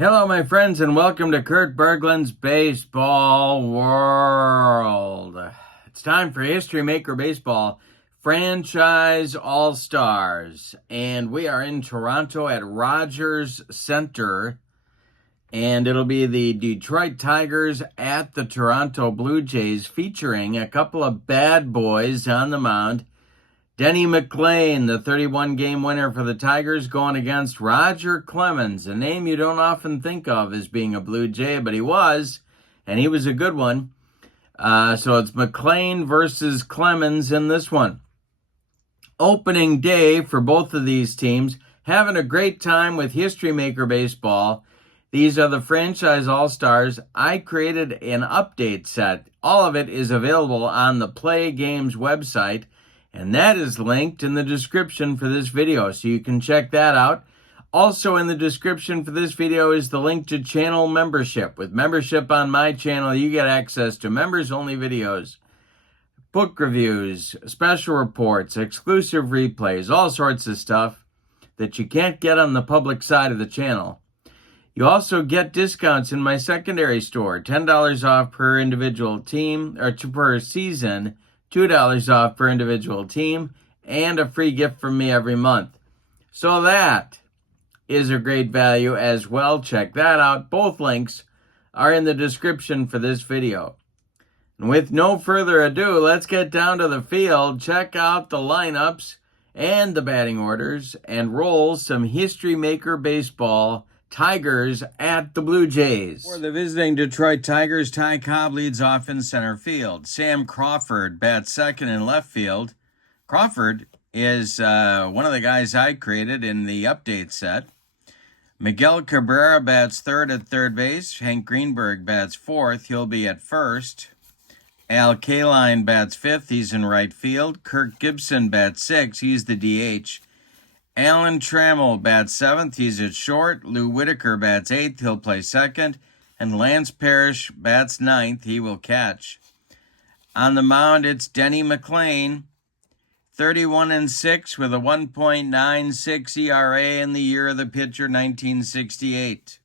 Hello, my friends, and welcome to Kurt Berglund's Baseball World. It's time for History Maker Baseball Franchise All-Stars, and we are in Toronto at Rogers Center, and it'll be the Detroit Tigers at the Toronto Blue Jays, featuring a couple of bad boys on the mound. Denny McLain, the 31-game winner for the Tigers, going against Roger Clemens, a name you don't often think of as being a Blue Jay, but he was, and he was a good one. So it's McLain versus Clemens in this one. Opening day for both of these teams. Having a great time with History Maker Baseball. These are the Franchise All-Stars. I created an update set. All of it is available on the Play Games website, and that is linked in the description for this video, so you can check that out. Also in the description for this video is the link to channel membership. With membership on my channel, you get access to members-only videos, book reviews, special reports, exclusive replays, all sorts of stuff that you can't get on the public side of the channel. You also get discounts in my secondary store, $10 off per individual team, or per season, $2 off per individual team, and a free gift from me every month. So that is a great value as well. Check that out. Both links are in the description for this video. And with no further ado, let's get down to the field, check out the lineups and the batting orders, and roll some History Maker Baseball. Tigers at the Blue Jays. For the visiting Detroit Tigers, Ty Cobb leads off in center field. Sam Crawford bats second in left field. Crawford is one of the guys I created in the update set. Miguel Cabrera bats third at third base. Hank Greenberg bats fourth. He'll be at first. Al Kaline bats fifth. He's in right field. Kirk Gibson bats sixth. He's the DH. Alan Trammell bats seventh. He's at short. Lou Whitaker bats eighth. He'll play second. And Lance Parrish bats ninth. He will catch. On the mound, it's Denny McLain, 31-6 with a 1.96 ERA in the year of the pitcher, 1968.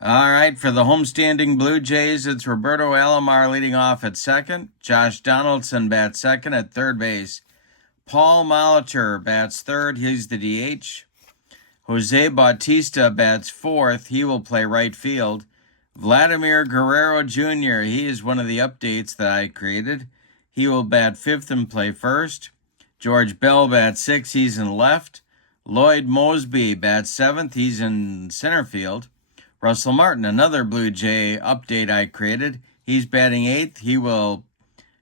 All right, for the homestanding Blue Jays, it's Roberto Alomar leading off at second. Josh Donaldson bats second at third base. Paul Molitor bats third. He's the DH. Jose Bautista bats fourth. He will play right field. Vladimir Guerrero Jr., he is one of the updates that I created. He will bat fifth and play first. George Bell bats sixth. He's in left. Lloyd Mosby bats seventh. He's in center field. Russell Martin, another Blue Jay update I created. He's batting eighth. He will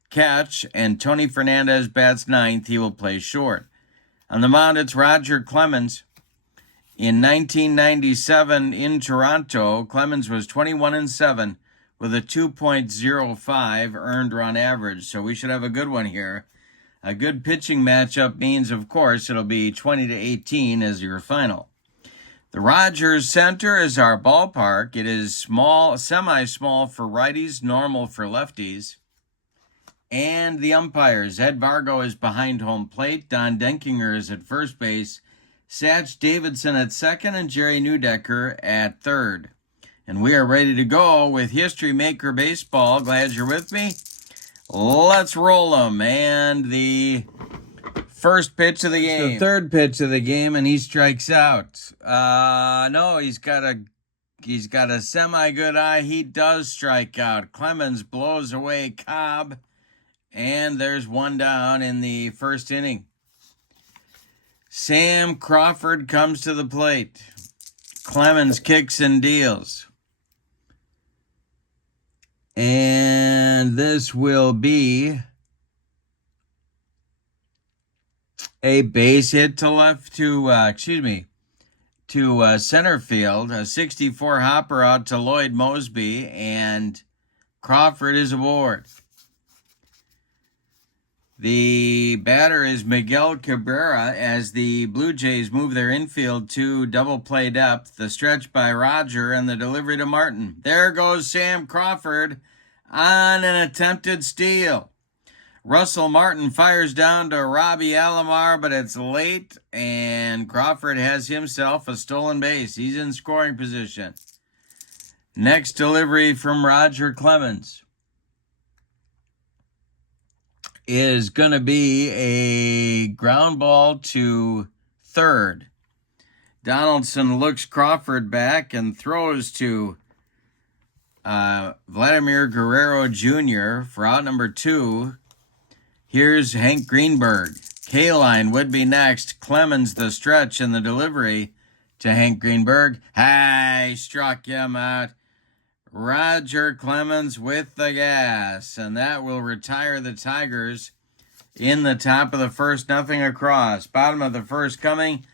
catch, and Tony Fernandez bats ninth. He will play short. On the mound, it's Roger Clemens. In 1997 in Toronto, Clemens was 21-7 with a 2.05 earned run average, so we should have a good one here. A good pitching matchup means, of course, it'll be 20-18 as your final. The Rogers Center is our ballpark. It is small, semi-small for righties, normal for lefties. And the umpires, Ed Vargo is behind home plate. Don Denkinger is at first base. Satch Davidson at second and Jerry Neudecker at third. And we are ready to go with History Maker Baseball. Glad you're with me. Let's roll them. And the first pitch of the game. The third pitch of the game, and he strikes out. No, he's got a semi-good eye. He does strike out. Clemens blows away Cobb. And there's one down in the first inning. Sam Crawford comes to the plate. Clemens kicks and deals. And this will be a base hit to center field. A 64 hopper out to Lloyd Mosby, and Crawford is aboard. The batter is Miguel Cabrera as the Blue Jays move their infield to double play depth. The stretch by Roger and the delivery to Martin. There goes Sam Crawford on an attempted steal. Russell Martin fires down to Robbie Alomar, but it's late, and Crawford has himself a stolen base. He's in scoring position. Next delivery from Roger Clemens is going to be a ground ball to third. Donaldson looks Crawford back and throws to Vladimir Guerrero Jr. for out number 2. Here's Hank Greenberg. K-line would be next. Clemens the stretch and the delivery to Hank Greenberg. He struck him out. Roger Clemens with the gas, and that will retire the Tigers in the top of the first, nothing across. Bottom of the first coming,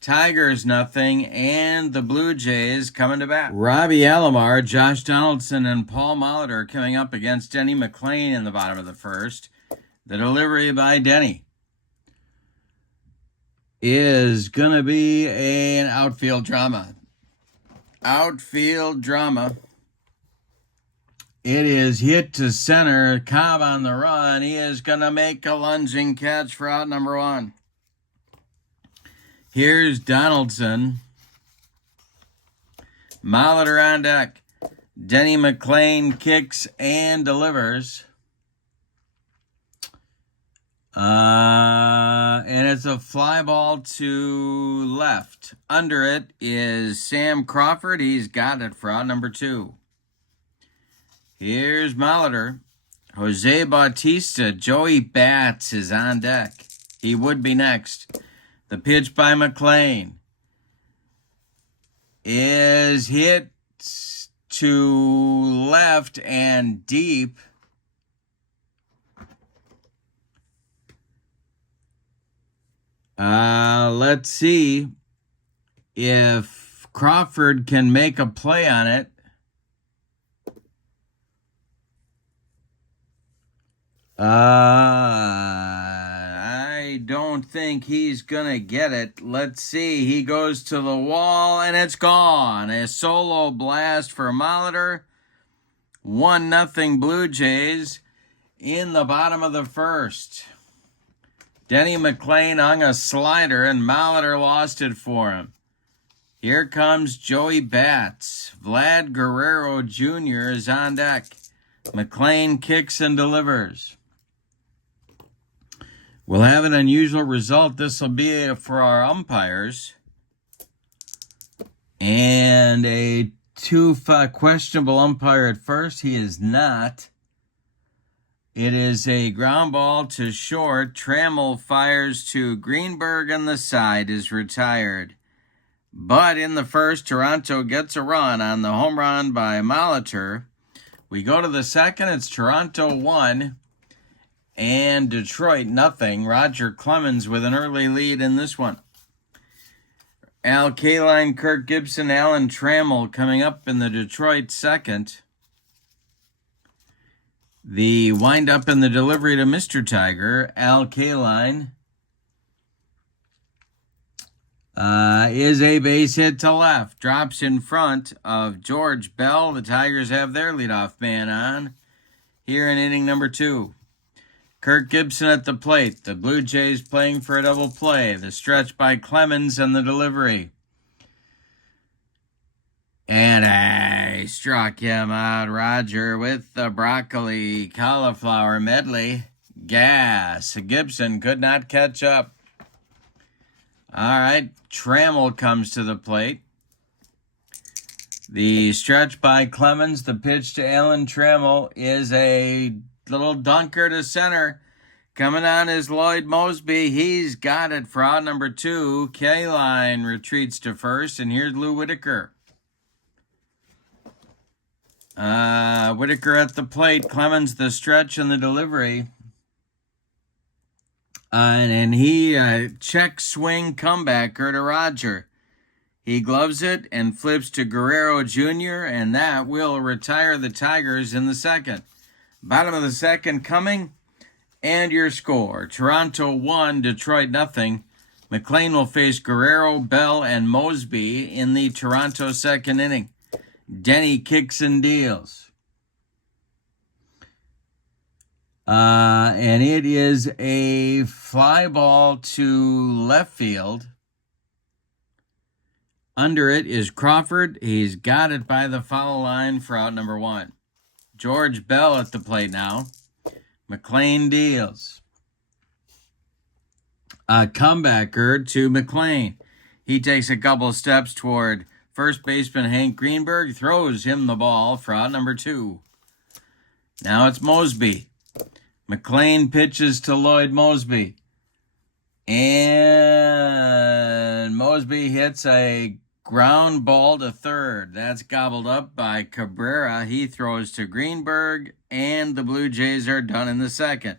Tigers nothing, and the Blue Jays coming to bat. Robbie Alomar, Josh Donaldson, and Paul Molitor coming up against Denny McLain in the bottom of the first. The delivery by Denny is going to be an outfield drama. Outfield drama. It is hit to center. Cobb on the run. He is going to make a lunging catch for out number 1. Here's Donaldson. Molitor on deck. Denny McLain kicks and delivers. And it's a fly ball to left. Under it is Sam Crawford. He's got it for out number 2. Here's Molitor. Jose Bautista. Joey Bats is on deck. He would be next. The pitch by McLain is hit to left and deep. Let's see if Crawford can make a play on it. I don't think he's going to get it. Let's see. He goes to the wall, and it's gone. A solo blast for Molitor. 1-0 Blue Jays in the bottom of the first. Denny McLain hung a slider, and Molitor lost it for him. Here comes Joey Bats. Vlad Guerrero Jr. is on deck. McLain kicks and delivers. We'll have an unusual result. This will be for our umpires. And a questionable umpire at first. He is not. It is a ground ball to short. Trammell fires to Greenberg, and the side is retired. But in the first, Toronto gets a run on the home run by Molitor. We go to the second. It's Toronto 1 and Detroit nothing. Roger Clemens with an early lead in this one. Al Kaline, Kirk Gibson, Alan Trammell coming up in the Detroit second. The windup and the delivery to Mr. Tiger, Al Kaline, is a base hit to left. Drops in front of George Bell. The Tigers have their leadoff man on here in inning number 2. Kirk Gibson at the plate. The Blue Jays playing for a double play. The stretch by Clemens and the delivery. And I struck him out, Roger, with the broccoli cauliflower medley. Gas. Gibson could not catch up. All right, Trammell comes to the plate. The stretch by Clemens, the pitch to Alan Trammell is a little dunker to center. Coming on is Lloyd Mosby. He's got it for out number 2. K-line retreats to first, and here's Lou Whitaker. Whitaker at the plate. Clemens the stretch and the delivery. And he check swing comebacker to Roger. He gloves it and flips to Guerrero Jr., and that will retire the Tigers in the second. Bottom of the second coming, and your score. Toronto 1, Detroit nothing. McLain will face Guerrero, Bell, and Mosby in the Toronto second inning. Denny kicks and deals. And it is a fly ball to left field. Under it is Crawford. He's got it by the foul line for out number 1. George Bell at the plate now. McLain deals. A comebacker to McLain. He takes a couple steps toward first baseman Hank Greenberg, throws him the ball for out number 2. Now it's Mosby. McLain pitches to Lloyd Mosby. And Mosby hits a ground ball to third. That's gobbled up by Cabrera. He throws to Greenberg, and the Blue Jays are done in the second.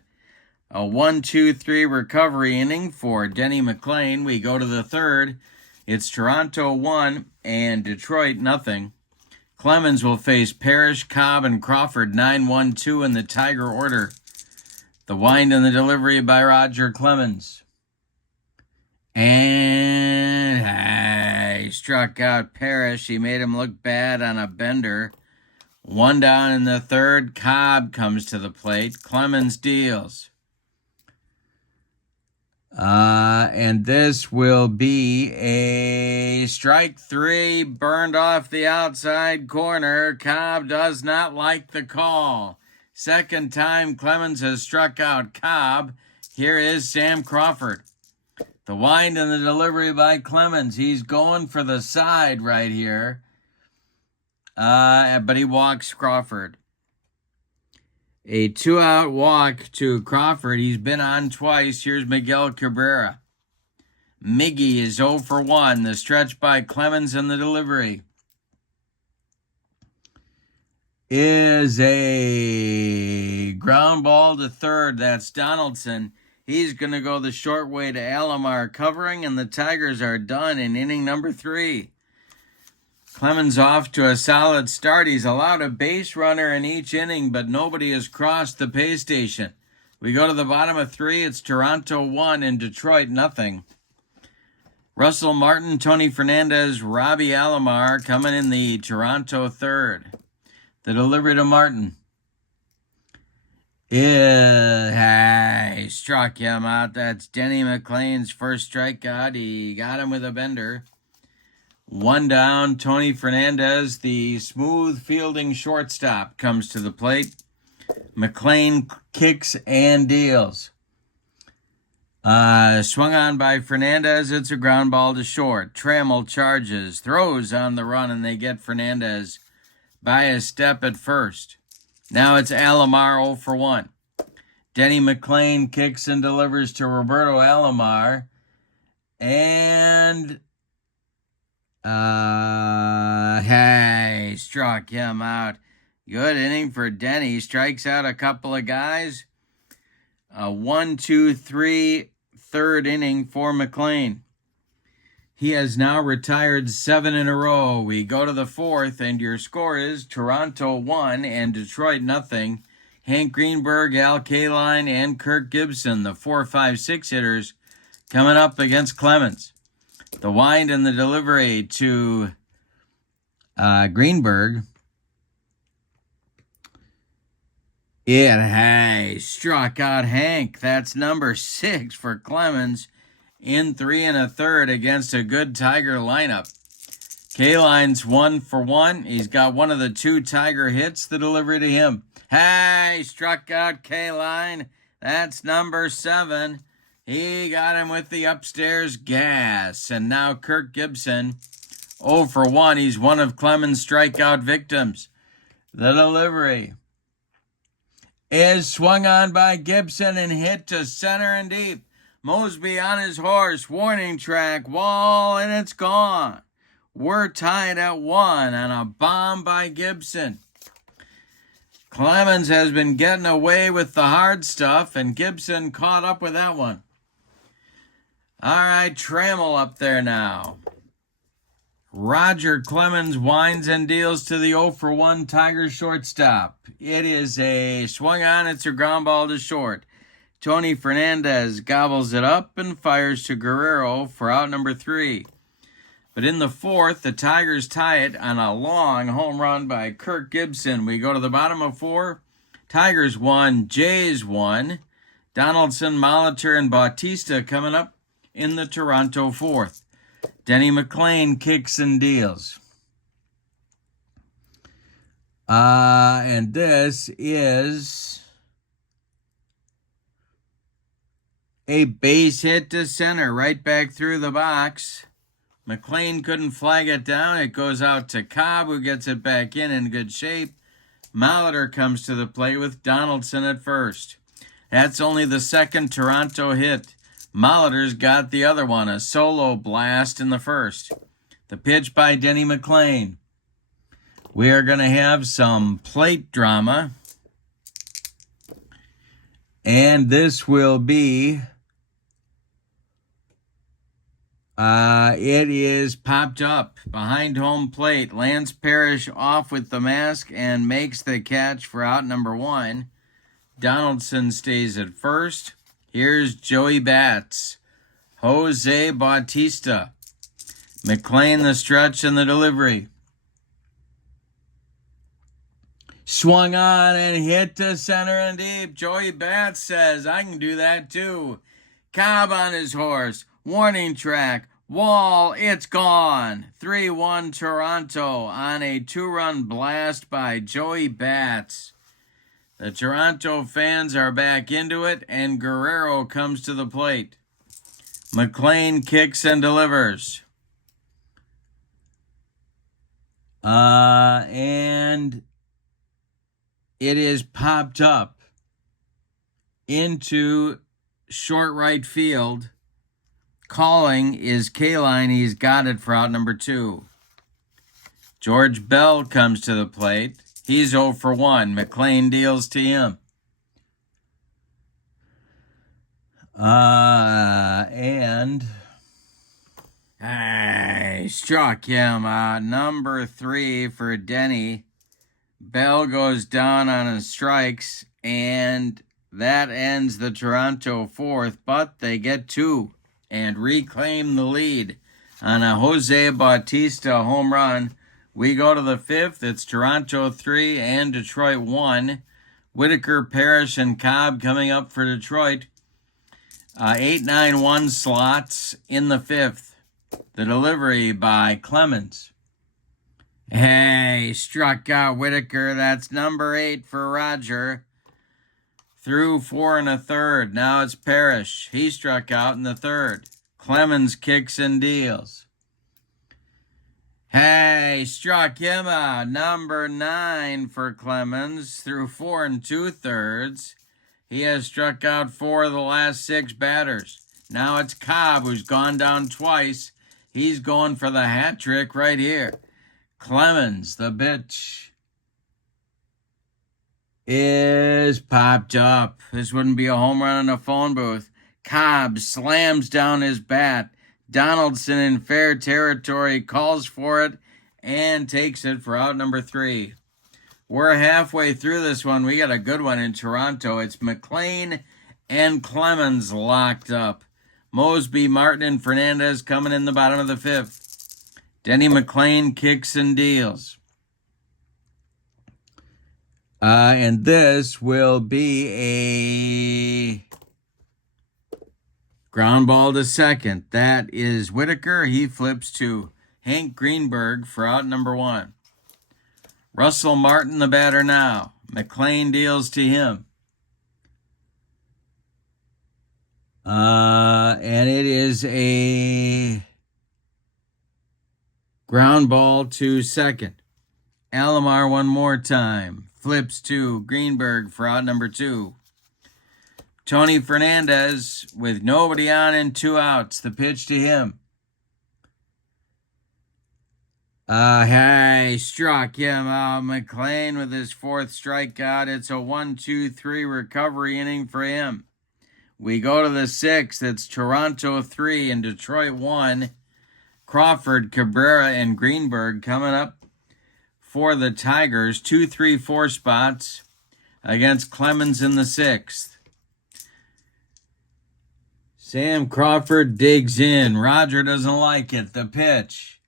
A 1-2-3 recovery inning for Denny McLain. We go to the third. It's Toronto 1 and Detroit nothing. Clemens will face Parrish, Cobb, and Crawford 9-1-2 in the Tiger order. The wind and the delivery by Roger Clemens. And he struck out Parrish. He made him look bad on a bender. 1 down in the third. Cobb comes to the plate. Clemens deals. And this will be a strike 3, burned off the outside corner. Cobb does not like the call. Second time Clemens has struck out Cobb. Here is Sam Crawford. The wind and the delivery by Clemens. He's going for the side right here. But he walks Crawford. A 2-out walk to Crawford. He's been on twice. Here's Miguel Cabrera. Miggy is 0 for 1. The stretch by Clemens and the delivery is a ground ball to third. That's Donaldson. He's going to go the short way to Alomar covering, and the Tigers are done in inning number 3. Clemens off to a solid start. He's allowed a base runner in each inning, but nobody has crossed the pay station. We go to the bottom of 3. It's Toronto 1 and Detroit nothing. Russell Martin, Tony Fernandez, Robbie Alomar coming in the Toronto third. The delivery to Martin. He struck him out. That's Denny McLain's first strikeout. He got him with a bender. 1 down. Tony Fernandez, the smooth fielding shortstop, comes to the plate. McLain kicks and deals. Swung on by Fernandez. It's a ground ball to short. Trammell charges, throws on the run, and they get Fernandez by a step at first. Now it's Alomar 0 for 1. Denny McLain kicks and delivers to Roberto Alomar. And struck him out. Good inning for Denny. Strikes out a couple of guys. 1-2-3 third inning for McLain. He has now retired 7 in a row. We go to the fourth, and your score is Toronto 1 and Detroit nothing. Hank Greenberg, Al Kaline, and Kirk Gibson, the 4-5-6 hitters, coming up against Clemens. The wind and the delivery to Greenberg. It struck out Hank. That's number 6 for Clemens in 3 1/3 against a good Tiger lineup. Kaline's 1 for 1. He's got one of the 2 Tiger hits. The delivery to him. Struck out Kaline. That's number 7. He got him with the upstairs gas. And now Kirk Gibson, 0 for 1. He's one of Clemens' strikeout victims. The delivery is swung on by Gibson and hit to center and deep. Mosby on his horse, warning track, wall, and it's gone. We're tied at 1 on a bomb by Gibson. Clemens has been getting away with the hard stuff, and Gibson caught up with that one. All right, Trammell up there now. Roger Clemens winds and deals to the 0 for 1 Tigers shortstop. It is a swung on. It's a ground ball to short. Tony Fernandez gobbles it up and fires to Guerrero for out number 3. But in the fourth, the Tigers tie it on a long home run by Kirk Gibson. We go to the bottom of 4. Tigers 1, Jays 1. Donaldson, Molitor, and Bautista coming up in the Toronto 4th. Denny McLain kicks and deals. And this is a base hit to center, right back through the box. McLain couldn't flag it down. It goes out to Cobb, who gets it back in good shape. Molitor comes to the plate with Donaldson at first. That's only the second Toronto hit. Molitor's got the other one, a solo blast in the first. The pitch by Denny McLain. We are going to have some plate drama. And this will be, it is popped up behind home plate. Lance Parrish off with the mask and makes the catch for out number 1. Donaldson stays at first. Here's Joey Bats. Jose Bautista. McLain the stretch and the delivery. Swung on and hit to center and deep. Joey Bats says, I can do that too. Cobb on his horse. Warning track. Wall, it's gone. 3-1 Toronto on a 2-run blast by Joey Bats. The Toronto fans are back into it, and Guerrero comes to the plate. McLain kicks and delivers. And it is popped up into short right field. Calling is Kaline. He's got it for out number 2. George Bell comes to the plate. He's 0 for 1. McLain deals to him. And I struck him. Number 3 for Denny. Bell goes down on his strikes, and that ends the Toronto 4th, but they get 2 and reclaim the lead on a Jose Bautista home run. We go to the 5th. It's Toronto 3 and Detroit 1. Whitaker, Parrish, and Cobb coming up for Detroit. 8-9-1 slots in the 5th. The delivery by Clemens. Hey, struck out Whitaker. That's number 8 for Roger. Through 4 1/3. Now it's Parrish. He struck out in the 3rd. Clemens kicks and deals. Hey, struck him out. Number 9 for Clemens through 4 2/3. He has struck out 4 of the last 6 batters. Now it's Cobb, who's gone down twice. He's going for the hat trick right here. Clemens, the bitch, is popped up. This wouldn't be a home run in a phone booth. Cobb slams down his bat. Donaldson in fair territory calls for it and takes it for out number 3. We're halfway through this one. We got a good one in Toronto. It's McLain and Clemens locked up. Mosby, Martin, and Fernandez coming in the bottom of the 5th. Denny McLain kicks and deals. And this will be a ground ball to second. That is Whitaker. He flips to Hank Greenberg for out number 1. Russell Martin, the batter now. McLain deals to him. And it is a ground ball to second. Alomar one more time. Flips to Greenberg for out number 2. Tony Fernandez with nobody on and 2 outs. The pitch to him. Hey, struck him out. McLain with his 4th strikeout. It's a 1-2-3 recovery inning for him. We go to the 6th. It's Toronto 3 and Detroit 1. Crawford, Cabrera, and Greenberg coming up for the Tigers. 2, 3, 4 spots against Clemens in the 6th. Sam Crawford digs in. Roger doesn't like it. The pitch.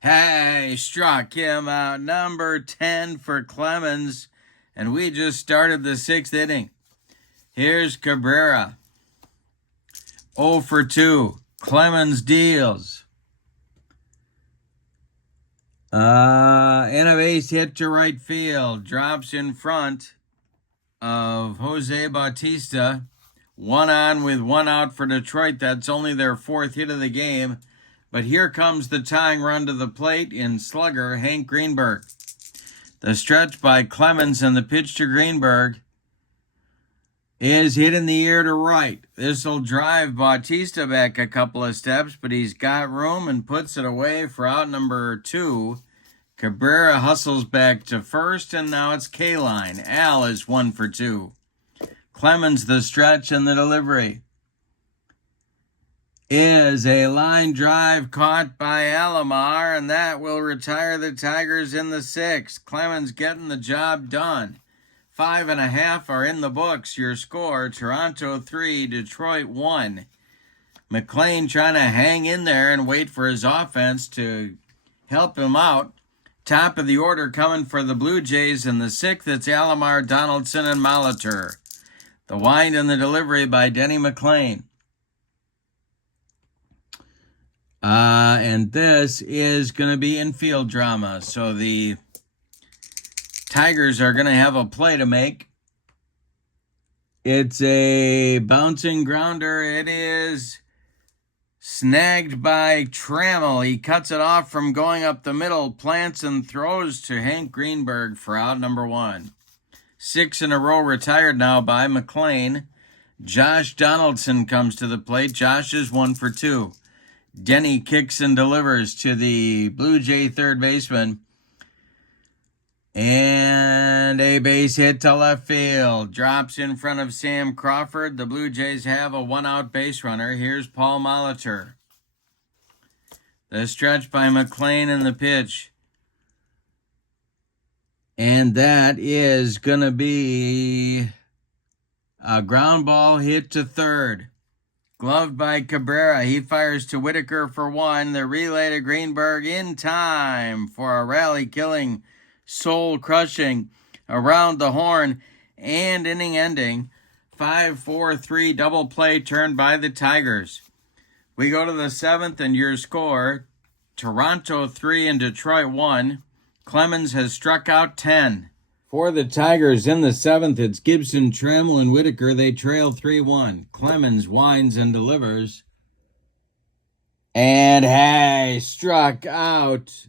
Hey, struck him out. Number 10 for Clemens. And we just started the 6th inning. Here's Cabrera. 0 for 2. Clemens deals. And a base hit to right field. Drops in front of Jose Bautista. 1 on with 1 out for Detroit. That's only their 4th hit of the game. But here comes the tying run to the plate in slugger Hank Greenberg. The stretch by Clemens and the pitch to Greenberg is hit in the air to right. This will drive Bautista back a couple of steps, but he's got room and puts it away for out number 2. Cabrera hustles back to first, and now it's K-line. Al is 1 for 2. Clemens, the stretch and the delivery is a line drive caught by Alomar, and that will retire the Tigers in the 6th. Clemens getting the job done. 5.5 are in the books. Your score, Toronto 3, Detroit 1. McLain trying to hang in there and wait for his offense to help him out. Top of the order coming for the Blue Jays in the 6th. It's Alomar, Donaldson, and Molitor. The wind and the delivery by Denny McLain. And this is going to be infield drama. So the Tigers are going to have a play to make. It's a bouncing grounder. It is snagged by Trammell. He cuts it off from going up the middle, plants and throws to Hank Greenberg for out number 1. 6 in a row retired now by McLain. Josh Donaldson comes to the plate. Josh is 1 for 2. Denny kicks and delivers to the Blue Jay third baseman. And a base hit to left field. Drops in front of Sam Crawford. The Blue Jays have a 1-out base runner. Here's Paul Molitor. The stretch by McLain and the pitch. And that is going to be a ground ball hit to third. Gloved by Cabrera. He fires to Whitaker for 1. The relay to Greenberg in time for a rally-killing, soul-crushing, around the horn, and inning-ending 5-4-3 double play turned by the Tigers. We go to the 7th, and your score, Toronto 3 and Detroit 1. Clemens has struck out 10. For the Tigers in the 7th, it's Gibson, Trammell, and Whitaker. They trail 3-1. Clemens winds and delivers. And hey, struck out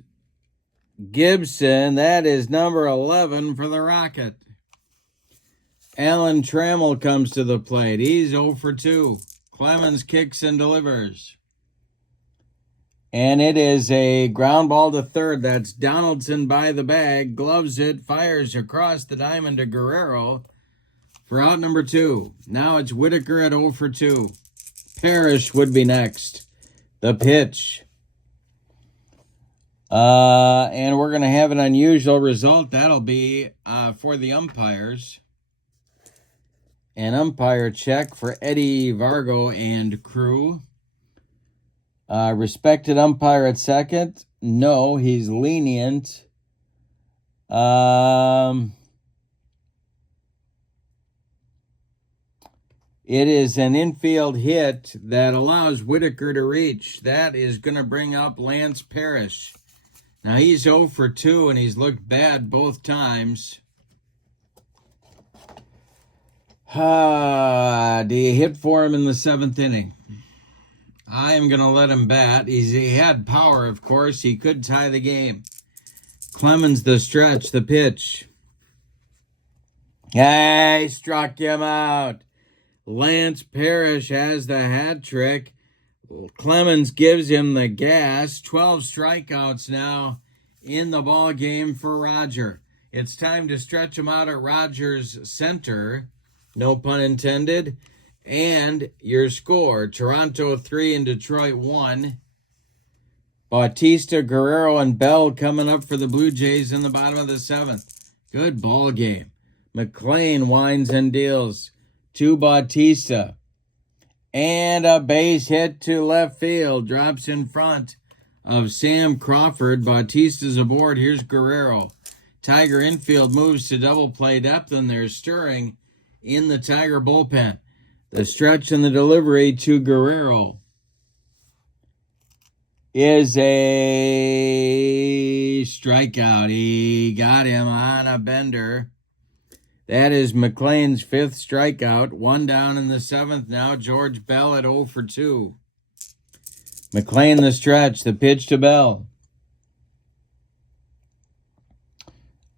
Gibson. That is number 11 for the Rocket. Alan Trammell comes to the plate. He's 0 for 2. Clemens kicks and delivers. And it is a ground ball to third. That's Donaldson by the bag. Gloves it. Fires across the diamond to Guerrero for out number 2. Now it's Whitaker at 0 for 2. Parrish would be next. The pitch. And we're going to have an unusual result. That'll be for the umpires. An umpire check for Eddie Vargo and crew. Respected umpire at second. No, he's lenient. It is an infield hit that allows Whitaker to reach. That is going to bring up Lance Parrish. Now he's 0 for 2 and he's looked bad both times. Do you hit for him in the 7th inning? I am going to let him bat. He had power, of course. He could tie the game. Clemens, the stretch, the pitch. Hey, struck him out. Lance Parrish has the hat trick. Clemens gives him the gas. 12 strikeouts now in the ball game for Roger. It's time to stretch him out at Rogers Center. No pun intended. And your score, Toronto 3 and Detroit 1. Bautista, Guerrero, and Bell coming up for the Blue Jays in the bottom of the 7th. Good ball game. McLain winds and deals to Bautista. And a base hit to left field. Drops in front of Sam Crawford. Bautista's aboard. Here's Guerrero. Tiger infield moves to double play depth, and they're stirring in the Tiger bullpen. The stretch and the delivery to Guerrero is a strikeout. He got him on a bender. That is McLain's 5th strikeout. 1 down in the 7th now. George Bell at 0 for 2. McLain the stretch. The pitch to Bell.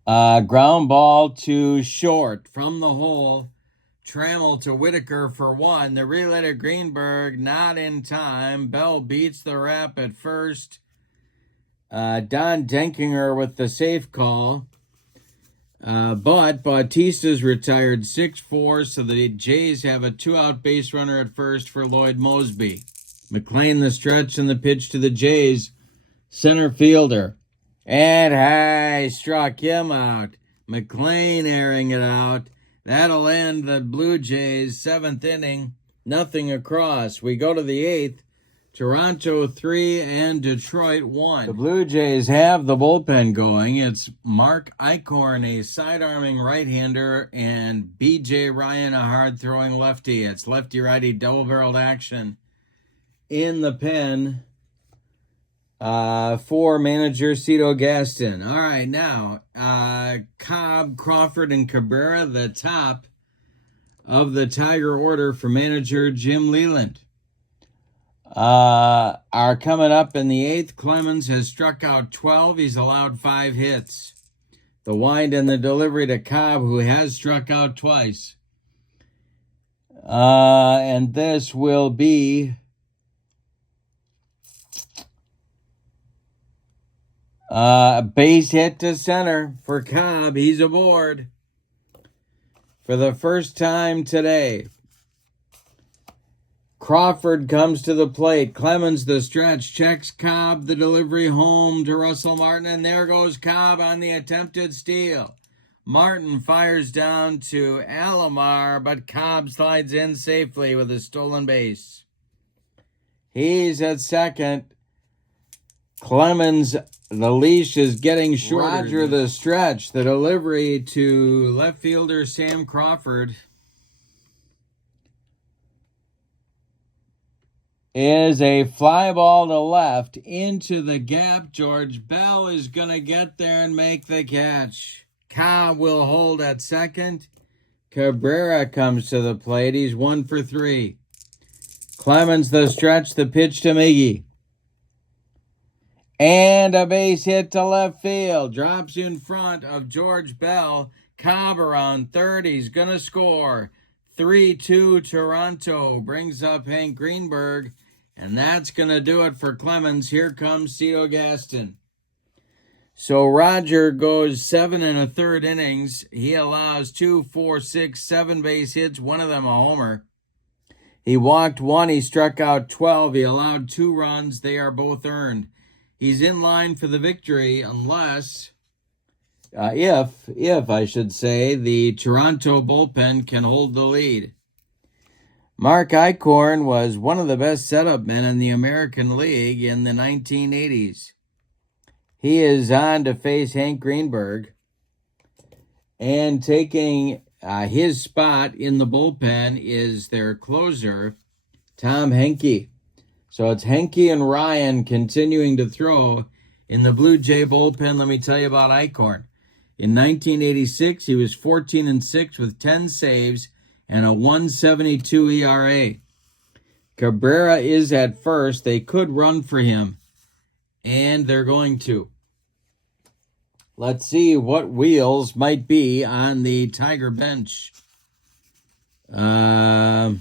Ground ball to short from the hole. Trammell to Whitaker for 1. The relay to Greenberg, not in time. Bell beats the rap at first. Don Denkinger with the safe call. But Bautista's retired 6-4, so the Jays have a 2-out base runner at first for Lloyd Mosby. McLain the stretch and the pitch to the Jays. Center fielder. And high, struck him out. McLain airing it out. That'll end the Blue Jays' 7th inning. Nothing across. We go to the 8th. Toronto 3 and Detroit 1. The Blue Jays have the bullpen going. It's Mark Eichhorn, a side-arming right-hander, and B.J. Ryan, a hard-throwing lefty. It's lefty-righty double-barreled action in the pen for manager Cito Gaston. All right, now, Cobb, Crawford, and Cabrera, the top of the Tiger order for manager Jim Leyland. Are coming up in the 8th. Clemens has struck out 12. He's allowed 5 hits. The wind and the delivery to Cobb, who has struck out twice. And this will be a base hit to center for Cobb. He's aboard for the first time today. Crawford comes to the plate. Clemens the stretch. Checks Cobb. The delivery home to Russell Martin. And there goes Cobb on the attempted steal. Martin fires down to Alomar, but Cobb slides in safely with a stolen base. He's at second. Clemens, the leash is getting shorter. Roger the stretch. The delivery to left fielder Sam Crawford is a fly ball to left into the gap. George Bell is going to get there and make the catch. Cobb will hold at second. Cabrera comes to the plate. He's 1 for 3. Clemens the stretch, the pitch to Miggy. And a base hit to left field. Drops in front of George Bell. Cobb around third. He's going to score. 3-2 Toronto. Brings up Hank Greenberg. And that's going to do it for Clemens. Here comes Cito Gaston. So Roger goes 7 1/3 innings. He allows 2, 4, 6, 7 base hits. One of them a homer. He walked 1. He struck out 12. He allowed 2 runs. They are both earned. He's in line for the victory unless, if I should say, the Toronto bullpen can hold the lead. Mark Eichhorn was one of the best setup men in the American League in the 1980s. He is on to face Hank Greenberg, and taking his spot in the bullpen is their closer, Tom Henke. So it's Henke and Ryan continuing to throw in the Blue Jay bullpen. Let me tell you about Eichhorn. In 1986, he was 14-6 with 10 saves and a 1.72 ERA. Cabrera is at first. They could run for him, and they're going to. Let's see what wheels might be on the Tiger bench. Not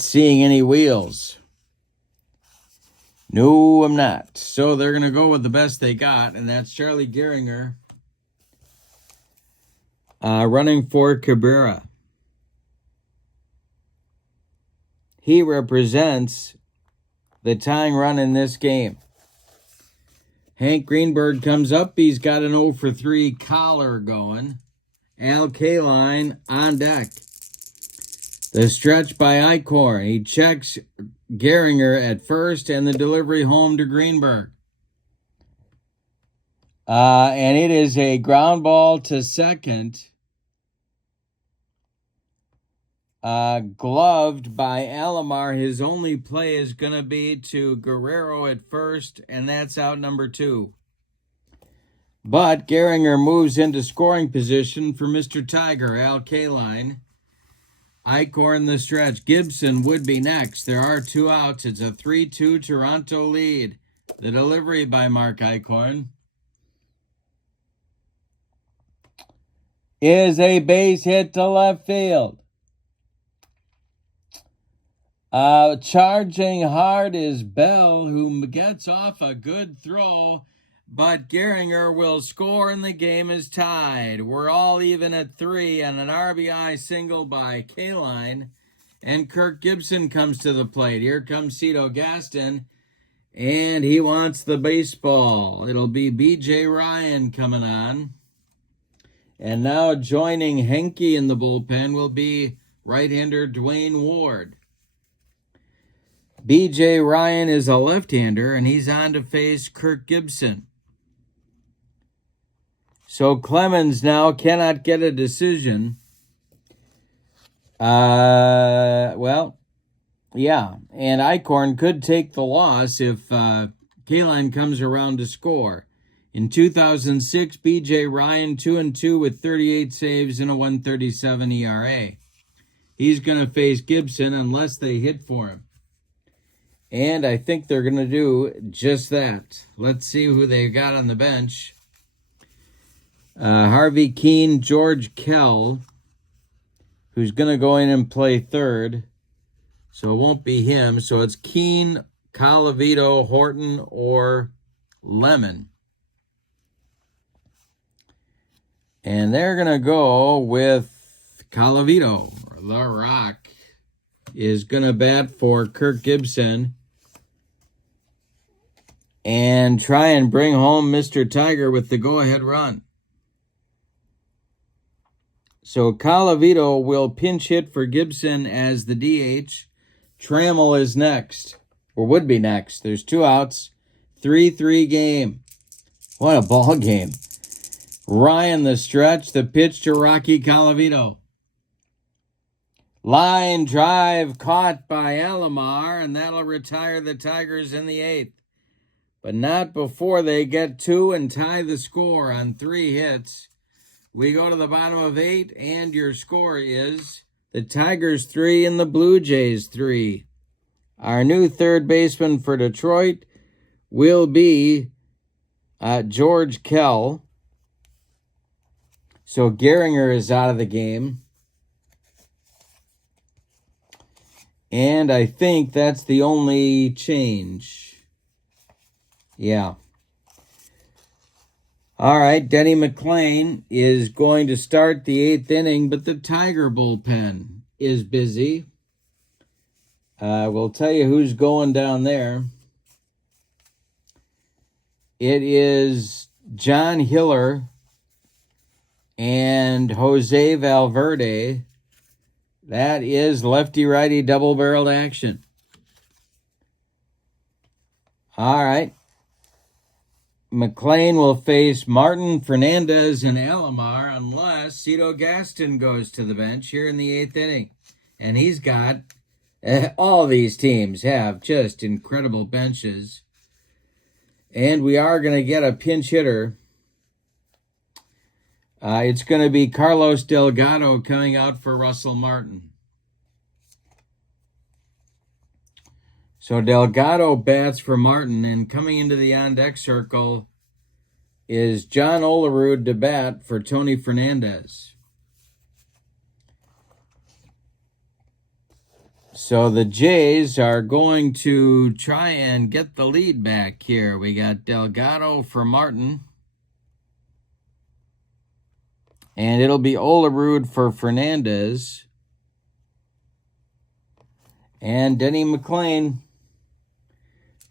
seeing any wheels. No, I'm not. So they're going to go with the best they got, and that's Charlie Gehringer running for Cabrera. He represents the tying run in this game. Hank Greenberg comes up. He's got an 0 for 3 collar going. Al Kaline on deck. The stretch by Eichhorn. He checks Gehringer at first and the delivery home to Greenberg. And it is a ground ball to second. Gloved by Alomar. His only play is going to be to Guerrero at first, and that's out number 2. But Gehringer moves into scoring position for Mr. Tiger, Al Kaline. Eichhorn the stretch. Gibson would be next. There are 2 outs. It's a 3-2 Toronto lead. The delivery by Mark Eichhorn is a base hit to left field. Charging hard is Bell, who gets off a good throw, but Gehringer will score and the game is tied. We're all even at 3 and an RBI single by Kaline, and Kirk Gibson comes to the plate. Here comes Cito Gaston, and he wants the baseball. It'll be B.J. Ryan coming on. And now joining Henke in the bullpen will be right-hander Dwayne Ward. B.J. Ryan is a left-hander, and he's on to face Kirk Gibson. So Clemens now cannot get a decision. Well, yeah, and Eichhorn could take the loss if Kaline comes around to score. In 2006, B.J. Ryan 2-2 with 38 saves and a 1.37 ERA. He's going to face Gibson unless they hit for him. And I think they're going to do just that. Let's see who they got on the bench. Harvey Keene, George Kell, who's going to go in and play third. So it won't be him. So it's Keene, Colavito, Horton, or Lemon. And they're going to go with Colavito. The Rock is going to bat for Kirk Gibson and try and bring home Mr. Tiger with the go-ahead run. So Colavito will pinch hit for Gibson as the DH. Trammell is next, or would be next. There's 2 outs, 3-3 game. What a ball game. Ryan the stretch, the pitch to Rocky Colavito. Line drive caught by Alomar, and that'll retire the Tigers in the 8th. But not before they get 2 and tie the score on 3 hits. We go to the bottom of 8, and your score is the Tigers 3 and the Blue Jays 3. Our new third baseman for Detroit will be George Kell. So Gehringer is out of the game. And I think that's the only change. Yeah. All right, Denny McLain is going to start the 8th inning, but the Tiger bullpen is busy. We'll tell you who's going down there. It is John Hiller and Jose Valverde. That is lefty-righty double-barreled action. All right. McLain will face Martin, Fernandez, and Alomar unless Cito Gaston goes to the bench here in the 8th inning. And he's got, all these teams have just incredible benches. And we are going to get a pinch hitter. It's going to be Carlos Delgado coming out for Russell Martin. So Delgado bats for Martin, and coming into the on-deck circle is John Olerud to bat for Tony Fernandez. So the Jays are going to try and get the lead back here. We got Delgado for Martin. And it'll be Olerud for Fernandez. And Denny McLain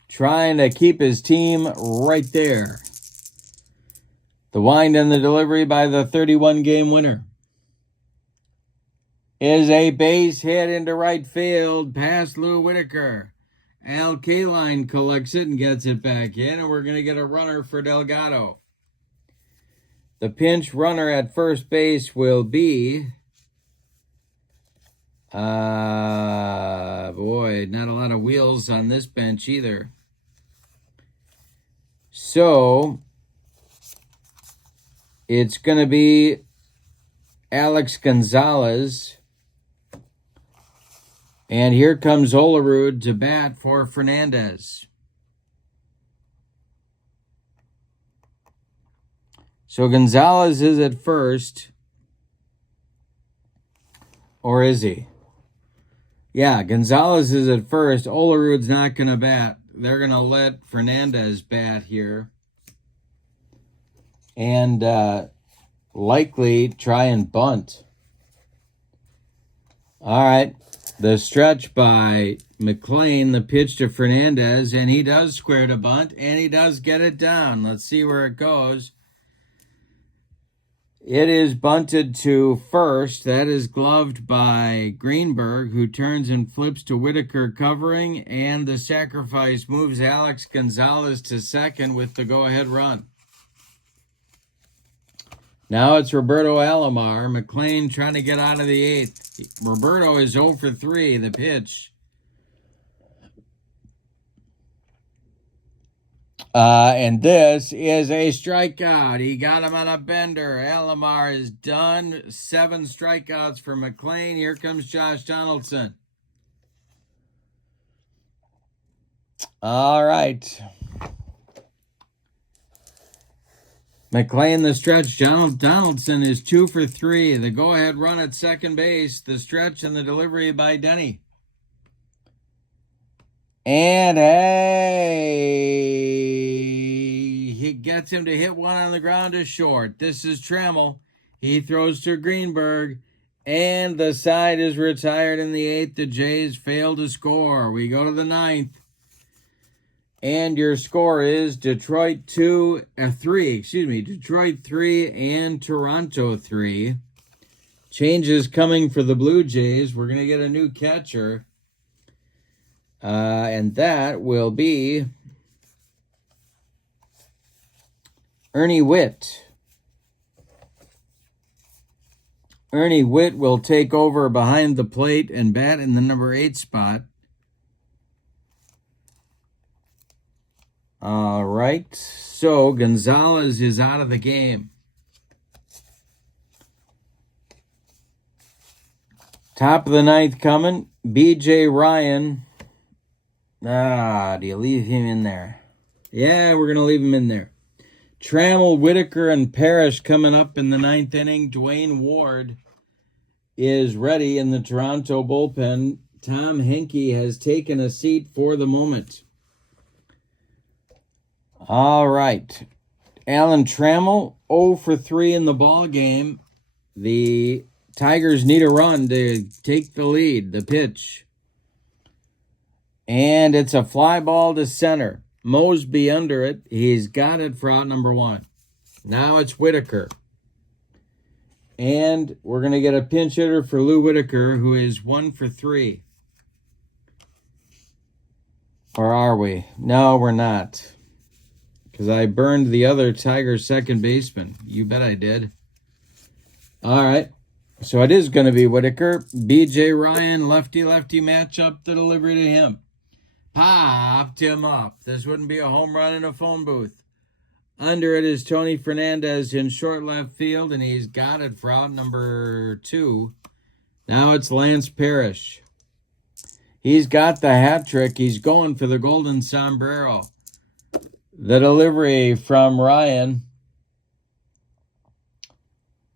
trying to keep his team right there. The wind and the delivery by the 31-game winner is a base hit into right field past Lou Whitaker. Al Kaline collects it and gets it back in, and we're going to get a runner for Delgado. The pinch runner at first base will be, boy, not a lot of wheels on this bench either. So it's going to be Alex Gonzalez. And here comes Olerud to bat for Fernandez. So Gonzalez is at first. Or is he? Yeah, Gonzalez is at first. Olerud's not going to bat. They're going to let Fernandez bat here. And likely try and bunt. All right. The stretch by McLain, the pitch to Fernandez, and he does square to bunt, and he does get it down. Let's see where it goes. It is bunted to first. That is gloved by Greenberg, who turns and flips to Whitaker covering, and the sacrifice moves Alex Gonzalez to second with the go-ahead run. Now it's Roberto Alomar. McLain trying to get out of the eighth. Roberto is 0 for 3, the pitch. And this is a strikeout. He got him on a bender. Alomar is done. 7 strikeouts for McLain. Here comes Josh Donaldson. All right. McLain the stretch. Donaldson is 2 for 3. The go-ahead run at second base. The stretch and the delivery by Denny. And hey, he gets him to hit one on the ground to short. This is Trammell. He throws to Greenberg. And the side is retired in the 8th. The Jays fail to score. We go to the 9th. And your score is Detroit 3 and Toronto 3. Changes coming for the Blue Jays. We're going to get a new catcher. And that will be Ernie Whitt. Ernie Whitt will take over behind the plate and bat in the number 8 spot. All right, so Gonzalez is out of the game. Top of the 9th coming. B.J. Ryan. Do you leave him in there? Yeah, we're going to leave him in there. Trammell, Whitaker, and Parrish coming up in the 9th inning. Dwayne Ward is ready in the Toronto bullpen. Tom Henke has taken a seat for the moment. All right. Alan Trammell, 0 for 3 in the ball game. The Tigers need a run to take the lead. The pitch. And it's a fly ball to center. Mosby under it. He's got it for out number 1. Now it's Whitaker. And we're going to get a pinch hitter for Lou Whitaker, who is 1 for 3. Or are we? No, we're not. Because I burned the other Tiger second baseman. You bet I did. All right. So it is going to be Whitaker. B.J. Ryan, lefty-lefty matchup. The delivery to him. Popped him up. This wouldn't be a home run in a phone booth. Under it is Tony Fernandez in short left field, and he's got it for out number 2. Now it's Lance Parrish. He's got the hat trick. He's going for the golden sombrero. The delivery from Ryan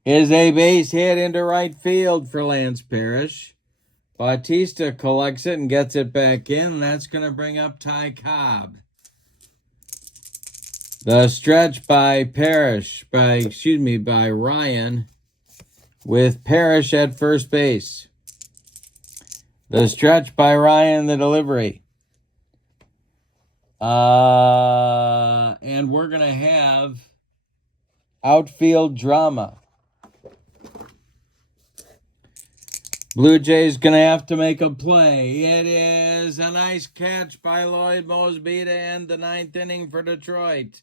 is a base hit into right field for Lance Parrish. Bautista collects it and gets it back in. That's going to bring up Ty Cobb. The stretch by Ryan with Parrish at first base. The stretch by Ryan, the delivery. And we're going to have outfield drama. Blue Jays going to have to make a play. It is a nice catch by Lloyd Mosby to end the 9th inning for Detroit.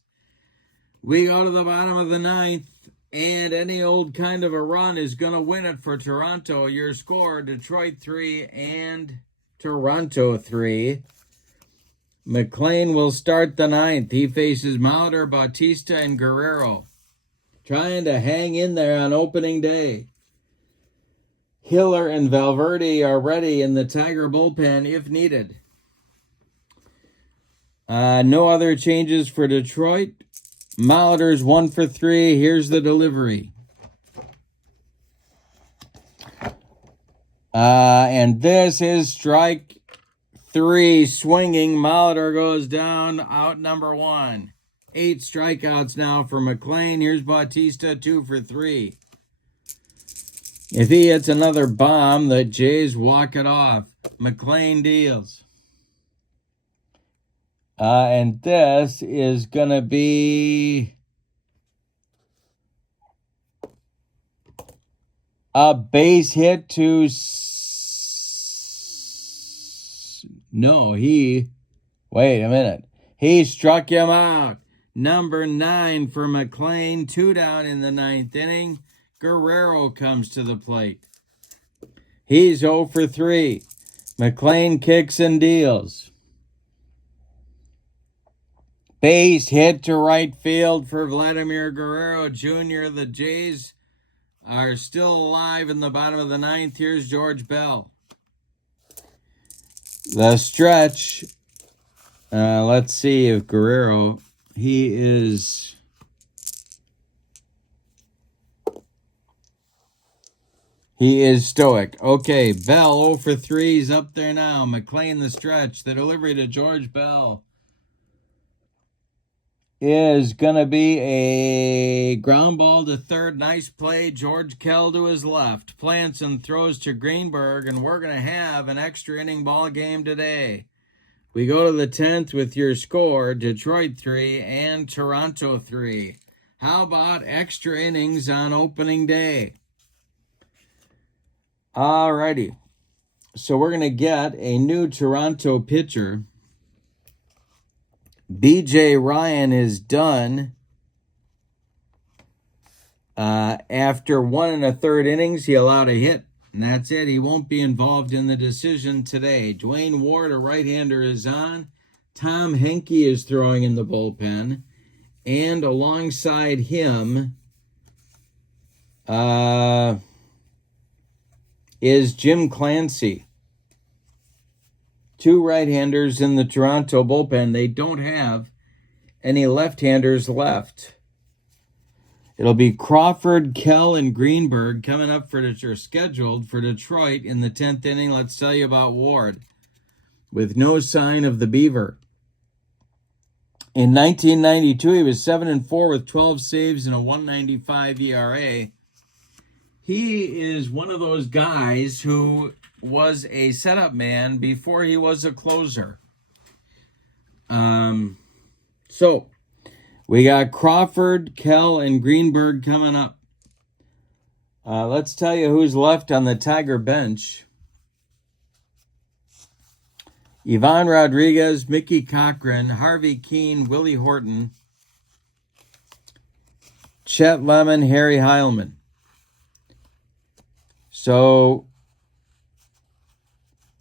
We go to the bottom of the 9th. And any old kind of a run is going to win it for Toronto. Your score, Detroit 3 and Toronto 3. McLain will start the ninth. He faces Mauder, Bautista, and Guerrero. Trying to hang in there on opening day. Hiller and Valverde are ready in the Tiger bullpen if needed. No other changes for Detroit. Molitor's 1 for 3. Here's the delivery. And this is strike 3. Swinging. Molitor goes down. Out number 1. 8 strikeouts now for McLain. Here's Bautista, 2 for 3. If he hits another bomb, the Jays walk it off. McLain deals. And this is going to be a base hit to... Wait a minute. He struck him out. Number 9 for McLain. 2 down in the 9th inning. Guerrero comes to the plate. He's 0 for 3. McLain kicks and deals. Base hit to right field for Vladimir Guerrero Jr. The Jays are still alive in the bottom of the 9th. Here's George Bell. The stretch. Let's see if Guerrero, he is stoic. Okay, Bell 0 for 3. He's up there now. McLain the stretch. The delivery to George Bell is going to be a ground ball to third. Nice play. George Kell to his left. Plants and throws to Greenberg, and we're going to have an extra inning ball game today. We go to the 10th with your score, Detroit 3 and Toronto 3. How about extra innings on opening day? Alrighty. So we're going to get a new Toronto pitcher. B.J. Ryan is done. After 1 1/3 innings, he allowed a hit. And that's it. He won't be involved in the decision today. Dwayne Ward, a right-hander, is on. Tom Henke is throwing in the bullpen. And alongside him is Jim Clancy. 2 right-handers in the Toronto bullpen. They don't have any left-handers left. It'll be Crawford, Kell, and Greenberg coming up scheduled for Detroit in the 10th inning. Let's tell you about Ward. With no sign of the Beaver. In 1992, he was 7-4 with 12 saves and a 1.95 ERA. He is one of those guys who was a setup man before he was a closer. So we got Crawford, Kell, and Greenberg coming up. Let's tell you who's left on the Tiger bench. Ivan Rodriguez, Mickey Cochran, Harvey Keene, Willie Horton, Chet Lemon, Harry Heilman. So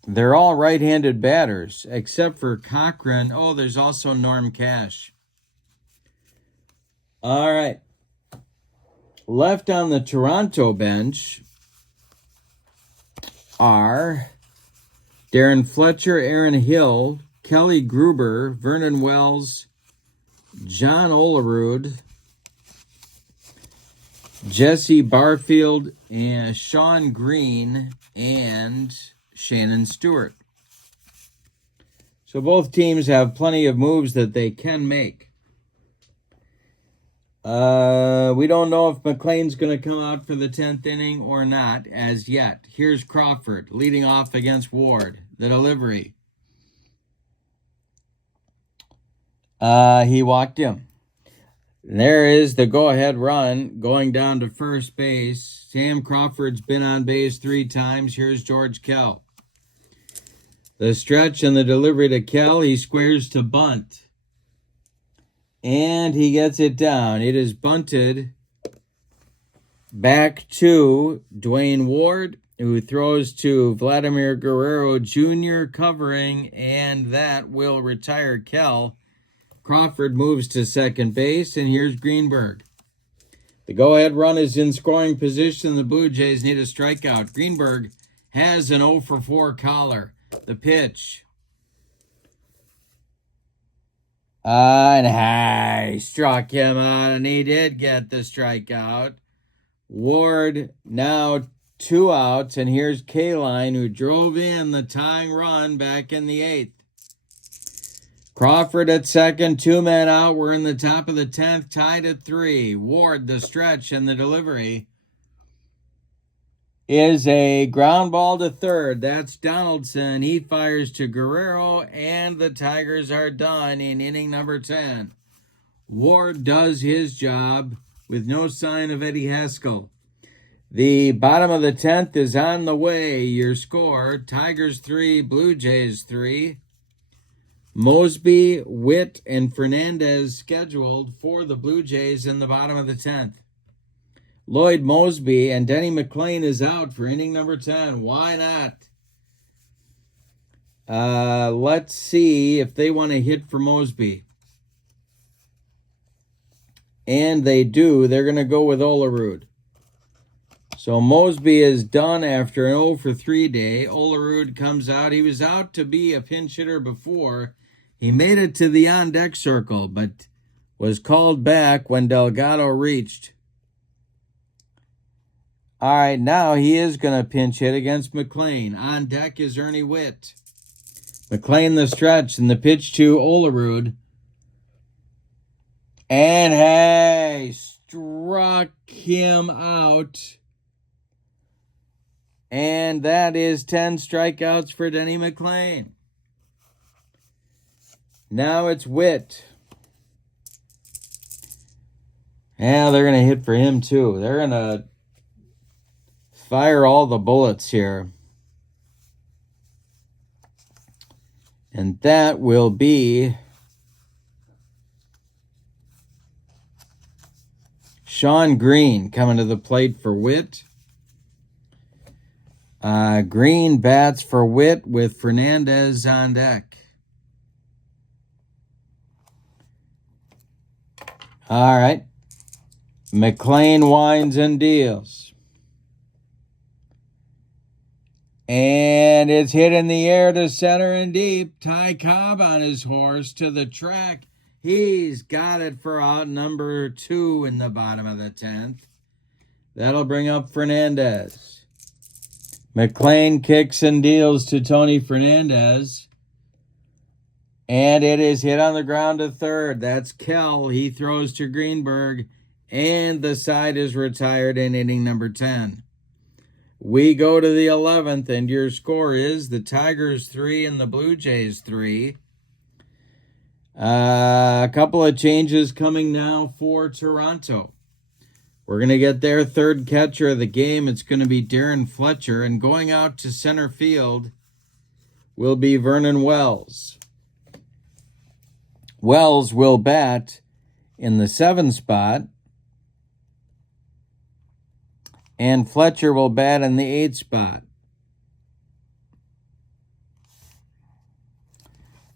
they're all right-handed batters, except for Cochran. Oh, there's also Norm Cash. All right. Left on the Toronto bench are Darren Fletcher, Aaron Hill, Kelly Gruber, Vernon Wells, John Olerud, Jesse Barfield, and Sean Green, and Shannon Stewart. So both teams have plenty of moves that they can make. We don't know if McLain's going to come out for the 10th inning or not as yet. Here's Crawford leading off against Ward. The delivery. He walked him. And there is the go-ahead run going down to first base. Sam Crawford's been on base 3 times. Here's George Kell. The stretch and the delivery to Kell. He squares to bunt. And he gets it down. It is bunted Back to Dwayne Ward, who throws to Vladimir Guerrero Jr. covering, and that will retire Kell. Crawford moves to second base, and here's Greenberg. The go-ahead run is in scoring position. The Blue Jays need a strikeout. Greenberg has an 0 for 4 collar. The pitch. And he struck him out, and he did get the strikeout. Ward now 2 outs, and here's Kaline, who drove in the tying run back in the 8th. Crawford at second, 2 men out. We're in the top of the 10th, tied at 3. Ward, the stretch, and the delivery is a ground ball to third. That's Donaldson. He fires to Guerrero, and the Tigers are done in inning number 10. Ward does his job with no sign of Eddie Haskell. The bottom of the 10th is on the way. Your score, Tigers 3, Blue Jays 3. Mosby, Witt, and Fernandez scheduled for the Blue Jays in the bottom of the 10th. Lloyd Mosby and Denny McLain is out for inning number 10. Why not? Let's see if they want to hit for Mosby. And they do. They're going to go with Olerud. So Mosby is done after an 0 for 3 day. Olerud comes out. He was out to be a pinch hitter before. He made it to the on-deck circle, but was called back when Delgado reached. All right, now he is going to pinch hit against McLain. On deck is Ernie Witt. McLain the stretch, and the pitch to Olerud. And hey, struck him out. And that is 10 strikeouts for Denny McLain. Now it's Witt. Yeah, they're going to hit for him too. They're going to fire all the bullets here. And that will be Sean Green coming to the plate for Witt. Green bats for Witt with Fernandez on deck. All right. McLain winds and deals. And it's hit in the air to center and deep. Ty Cobb on his horse to the track. He's got it for out number 2 in the bottom of the 10th. That'll bring up Fernandez. McLain kicks and deals to Tony Fernandez. And it is hit on the ground to third. That's Kell. He throws to Greenberg. And the side is retired in inning number 10. We go to the 11th, and your score is the Tigers 3 and the Blue Jays 3. A couple of changes coming now for Toronto. We're going to get their third catcher of the game. It's going to be Darren Fletcher. And going out to center field will be Vernon Wells. Wells will bat in the 7 spot. And Fletcher will bat in the 8 spot.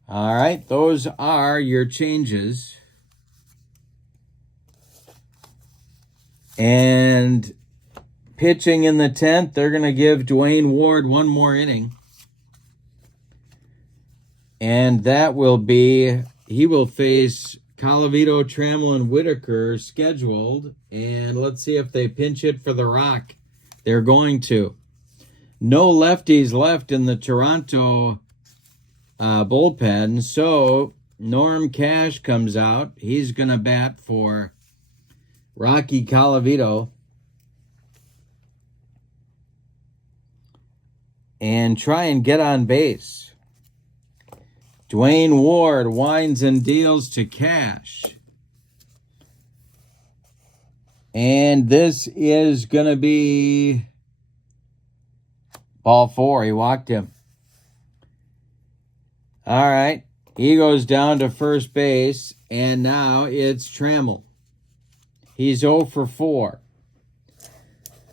All right, those are your changes. And pitching in the 10th, they're going to give Dwayne Ward one more inning. And that will be, he will face Colavito, Trammell, and Whitaker scheduled. And let's see if they pinch hit for the Rock. They're going to. No lefties left in the Toronto bullpen. So Norm Cash comes out. He's going to bat for Rocky Colavito. And try and get on base. Dwayne Ward winds and deals to Cash. And this is going to be ball 4. He walked him. All right. He goes down to first base, and now it's Trammell. He's 0 for 4.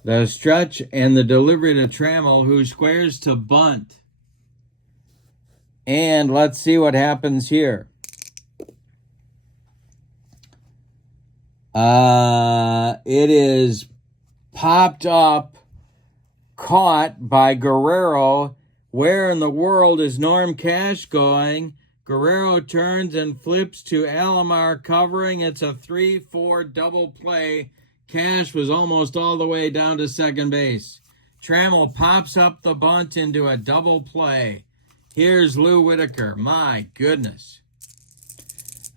The stretch and the delivery to Trammell, who squares to bunt. And let's see what happens here. It is popped up, caught by Guerrero. Where in the world is Norm Cash going? Guerrero turns and flips to Alomar covering. It's a 3-4 double play. Cash was almost all the way down to second base. Trammell pops up the bunt into a double play. Here's Lou Whitaker. My goodness.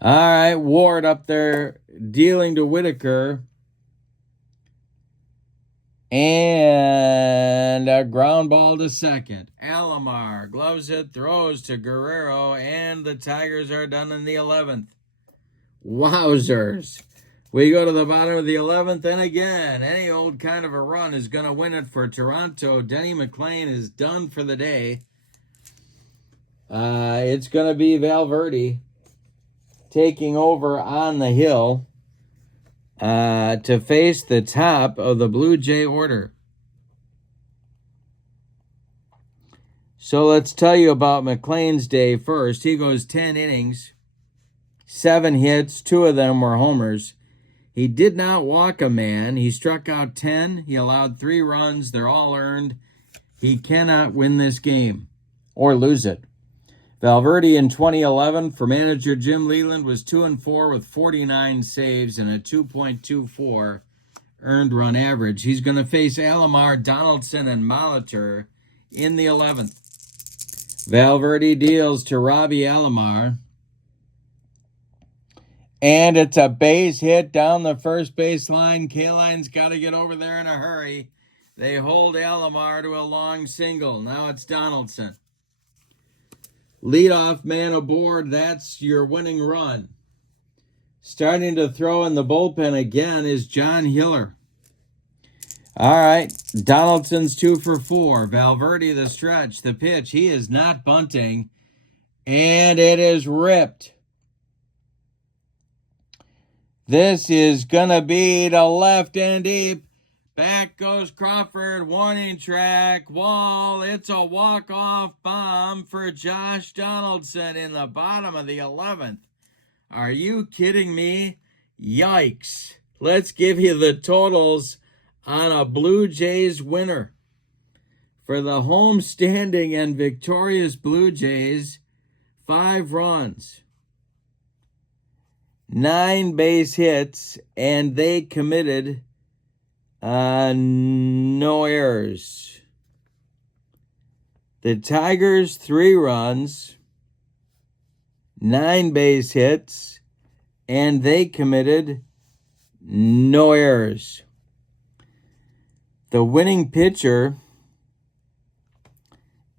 All right, Ward up there dealing to Whitaker. And a ground ball to second. Alomar gloves it, throws to Guerrero, and the Tigers are done in the 11th. Wowzers. We go to the bottom of the 11th, and again, any old kind of a run is going to win it for Toronto. Denny McLain is done for the day. It's going to be Valverde taking over on the hill to face the top of the Blue Jay order. So let's tell you about McLain's day first. He goes 10 innings, 7 hits, 2 of them were homers. He did not walk a man. He struck out 10. He allowed 3 runs. They're all earned. He cannot win this game or lose it. Valverde in 2011 for manager Jim Leland was 2-4 with 49 saves and a 2.24 earned run average. He's going to face Alomar, Donaldson, and Molitor in the 11th. Valverde deals to Robbie Alomar. And it's a base hit down the first base line. Kaline's got to get over there in a hurry. They hold Alomar to a long single. Now it's Donaldson. Leadoff man aboard. That's your winning run. Starting to throw in the bullpen again is John Hiller. All right. Donaldson's 2 for 4. Valverde the stretch. The pitch. He is not bunting. And it is ripped. This is going to be to left and deep. Back goes Crawford. Warning track. Wall. It's a walk-off bomb for Josh Donaldson in the bottom of the 11th. Are you kidding me? Yikes. Let's give you the totals on a Blue Jays winner. For the home-standing and victorious Blue Jays, 5 runs. 9 base hits, and they committed no errors. The Tigers, 3 runs, 9 base hits, and they committed no errors. The winning pitcher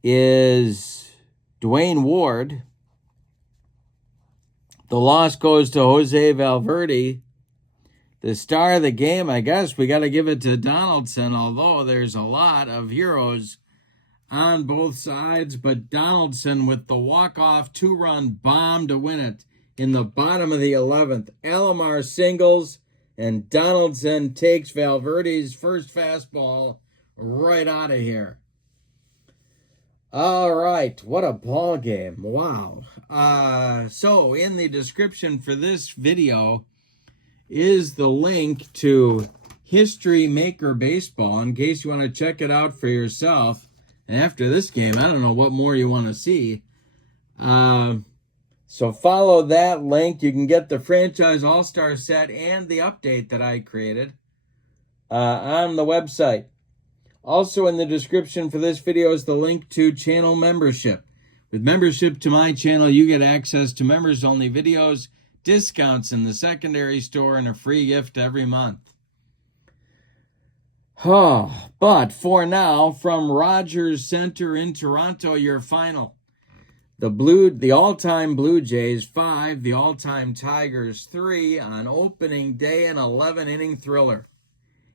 is Dwayne Ward. The loss goes to Jose Valverde. The star of the game, I guess we got to give it to Donaldson, although there's a lot of heroes on both sides. But Donaldson with the walk-off 2-run bomb to win it in the bottom of the 11th. Alomar singles, and Donaldson takes Valverde's first fastball right out of here. All right, what a ball game. Wow. So in the description for this video is the link to History Maker Baseball in case you want to check it out for yourself. And after this game, I don't know what more you want to see. So follow that link. You can get the Franchise All-Star set and the update that I created on the website. Also in the description for this video is the link to channel membership. With membership to my channel, you get access to members-only videos, discounts in the secondary store, and a free gift every month. Oh, but for now, from Rogers Center in Toronto, your final. The all-time Blue Jays 5, the all-time Tigers 3 on opening day, an 11-inning thriller.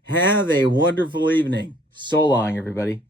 Have a wonderful evening. So long, everybody.